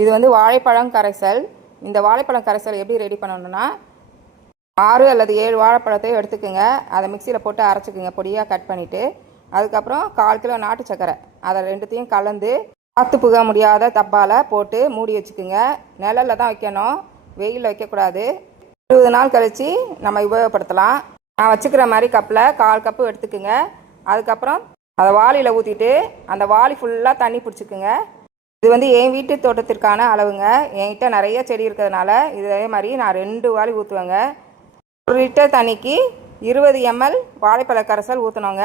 இது வந்து வாழைப்பழம் கரைசல். இந்த வாழைப்பழம் கரைசல் எப்படி ரெடி பண்ணணும்னா, 6 அல்லது 7 வாழைப்பழத்தை எடுத்துக்கோங்க. அதை மிக்சியில் போட்டு அரைச்சிக்கோங்க, பொடியாக கட் பண்ணிவிட்டு. அதுக்கப்புறம் 1/4 கிலோ நாட்டு சர்க்கரை, அதை ரெண்டுத்தையும் கலந்து காற்று புக முடியாத டப்பாவில் போட்டு மூடி வச்சுக்கோங்க. நிழலில் தான் வைக்கணும், வெயிலில் வைக்கக்கூடாது. 20 நாள் கழித்து நம்ம உபயோகப்படுத்தலாம். நான் வச்சுக்கிற மாதிரி கப்பில் 1/4 கப்பு எடுத்துக்கோங்க. அதுக்கப்புறம் அதை வாளியில் ஊற்றிட்டு அந்த வாளி ஃபுல்லாக தண்ணி பிடிச்சிக்குங்க. இது வந்து என் வீட்டு தோட்டத்திற்கான அளவுங்க. என்கிட்ட நிறைய செடி இருக்கிறதுனால இதே மாதிரி நான் 2 வாளி ஊற்றுவேங்க. 1 லிட்டர் தண்ணிக்கு 20 ml வாழைப்பழ கரைசல் ஊற்றணுங்க.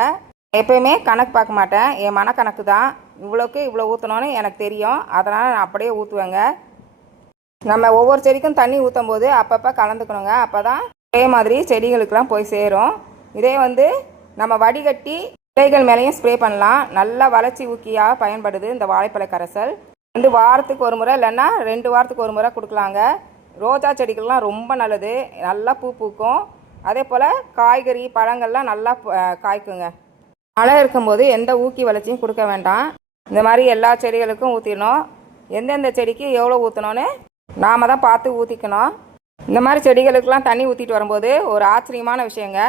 எப்போயுமே கணக்கு பார்க்க மாட்டேன், என் மனக்கணக்கு தான். இவ்வளோக்கு இவ்வளோ ஊற்றணுன்னு எனக்கு தெரியும், அதனால் நான் அப்படியே ஊற்றுவேங்க. நம்ம ஒவ்வொரு செடிக்கும் தண்ணி ஊற்றும் போது அப்பப்போ கலந்துக்கணுங்க. அப்போ தான் அதே மாதிரி செடிகளுக்கெல்லாம் போய் சேரும். இதே வந்து நம்ம வடிகட்டி இலைகள் மேலேயும் ஸ்ப்ரே பண்ணலாம். நல்லா வளர்ச்சி ஊக்கியாக பயன்படுது இந்த வாழைப்பழ கரைசல். 2 வாரத்துக்கு ஒரு முறை இல்லைன்னா 2 வாரத்துக்கு ஒரு முறை கொடுக்கலாங்க. ரோஜா செடிகள்லாம் ரொம்ப நல்லது, நல்லா பூ பூக்கும். அதே போல் காய்கறி பழங்கள்லாம் நல்லா காய்க்குங்க. மழை இருக்கும்போது எந்த ஊக்கி வளர்ச்சியும் கொடுக்க வேண்டாம். இந்த மாதிரி எல்லா செடிகளுக்கும் ஊற்றிடணும். எந்தெந்த செடிக்கு எவ்வளோ ஊற்றணும்னு நாம் தான் பார்த்து ஊற்றிக்கணும். இந்த மாதிரி செடிகளுக்கெல்லாம் தண்ணி ஊற்றிட்டு வரும்போது ஒரு ஆச்சரியமான விஷயங்க,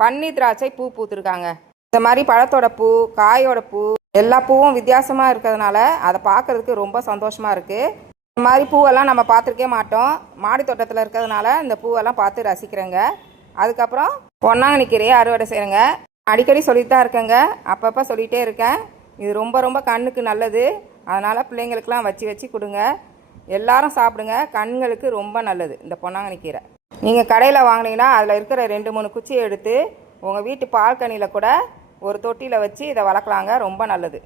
பன்னீர் திராட்சை பூ பூத்துருக்காங்க. இந்த மாதிரி பழத்தோட பூ, காயோட பூ, எல்லா பூவும் வித்தியாசமாக இருக்கிறதுனால அதை பார்க்குறதுக்கு ரொம்ப சந்தோஷமாக இருக்குது. இந்த மாதிரி பூவெல்லாம் நம்ம பார்த்துருக்கே மாட்டோம். மாடி தோட்டத்தில் இருக்கிறதுனால இந்த பூவெல்லாம் பார்த்து ரசிக்கிறேங்க. அதுக்கப்புறம் பொன்னாங்கண்ணி கீரையை அறுவடை செய்கிறேங்க. அடிக்கடி சொல்லிட்டு தான் இருக்கேங்க, அப்பப்போ சொல்லிகிட்டே இருக்கேன். இது ரொம்ப ரொம்ப கண்ணுக்கு நல்லது. அதனால் பிள்ளைங்களுக்கெல்லாம் வச்சு வச்சு கொடுங்க. எல்லாரும் சாப்பிடுங்க, கண்களுக்கு ரொம்ப நல்லது இந்த பொன்னாங்கண்ணி கீரை. நீங்கள் கடையில் வாங்கினீங்கன்னா அதில் இருக்கிற 2-3 குச்சியை எடுத்து உங்கள் வீட்டு பால்கனியில் கூட ஒரு தொட்டியில் வச்சு இதை வளர்க்கலாங்க. ரொம்ப நல்லது.